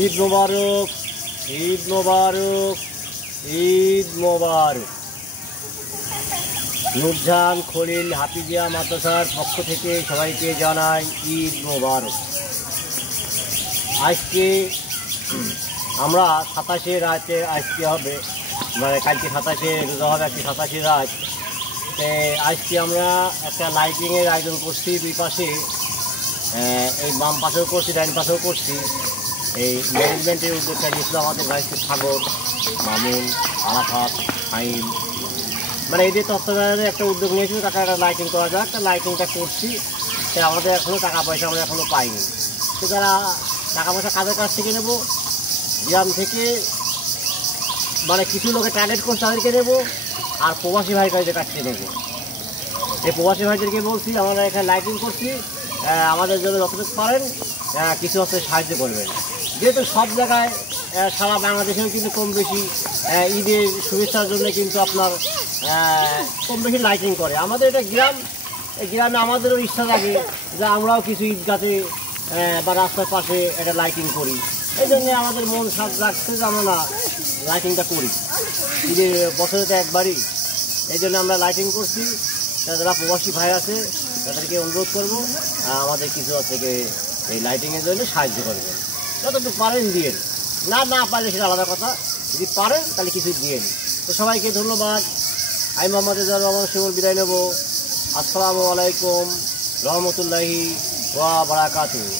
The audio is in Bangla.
ঈদ মোবারক, ঈদ মোবারক, ঈদ মোবারক। নুরজাহান খলিল হাফিজিয়া মাদ্রাসার পক্ষ থেকে সবাইকে জানাই ঈদ মোবারক। আজকে আমরা 27 রাতে আজকে হবে, মানে কালকে 27 রোজা হবে, আজকে 27 রাত। আজকে আমরা একটা লাইটিংয়ের আয়োজন করছি দুই পাশে, এই বাম পাশেও করছি, ডাইন পাশেও করছি। এই ম্যানেজমেন্টের উদ্যোগটা নিয়েছিল আমাদের ভাইসে সাগর, মামুন, আরাফাত, ফাইম, মানে এই যে তত্ত্বাবধানে একটা উদ্যোগ নিয়েছিল, তাকে একটা লাইটিং করা যাক। একটা লাইটিংটা করছি, তাই আমাদের এখনও টাকা পয়সা আমরা এখনও পাইনি। তো যারা টাকা পয়সা কাদের কাছ থেকে নেব, গ্রাম থেকে মানে কিছু লোকে ট্যালেন্ট করছে তাদেরকে নেবো, আর প্রবাসী ভাইদের কাছ থেকে নেবো। এই প্রবাসী ভাইদেরকে বলছি আমরা এখানে লাইটিং করছি, আমাদের জন্য যতটুকু পারেন কিছু হচ্ছে সাহায্য করবেন। যেহেতু সব জায়গায় সারা বাংলাদেশেও কিন্তু কম বেশি ঈদের শুভেচ্ছার জন্য কিন্তু আপনার কম বেশি লাইটিং করে। আমাদের এটা গ্রাম, এই গ্রামে আমাদেরও ইচ্ছা থাকে যে আমরাও কিছু ঈদগাতে বা রাস্তার পাশে একটা লাইটিং করি। এই জন্যে আমাদের মন সাথ রাখছে যে আমরা না লাইটিংটা করি, ঈদের বছরে তো একবারই। এই জন্য আমরা লাইটিং করছি। যারা প্রবাসী ভাই আছে তাদেরকে অনুরোধ করবো আমাদের কিছু থেকে এই লাইটিংয়ের জন্য সাহায্য করবেন। যতটুকু পারেন দিয়েন, না পারলে সেটা আলাদা কথা, যদি পারেন তাহলে কিছু দিয়েন। তো সবাইকে ধন্যবাদ। আমি মোহাম্মদ রেজাউল রহমান শিমুল বিদায় নেব। আসসালামু আলাইকুম রহমতুল্লাহি ওয়া বারাকাতুহু।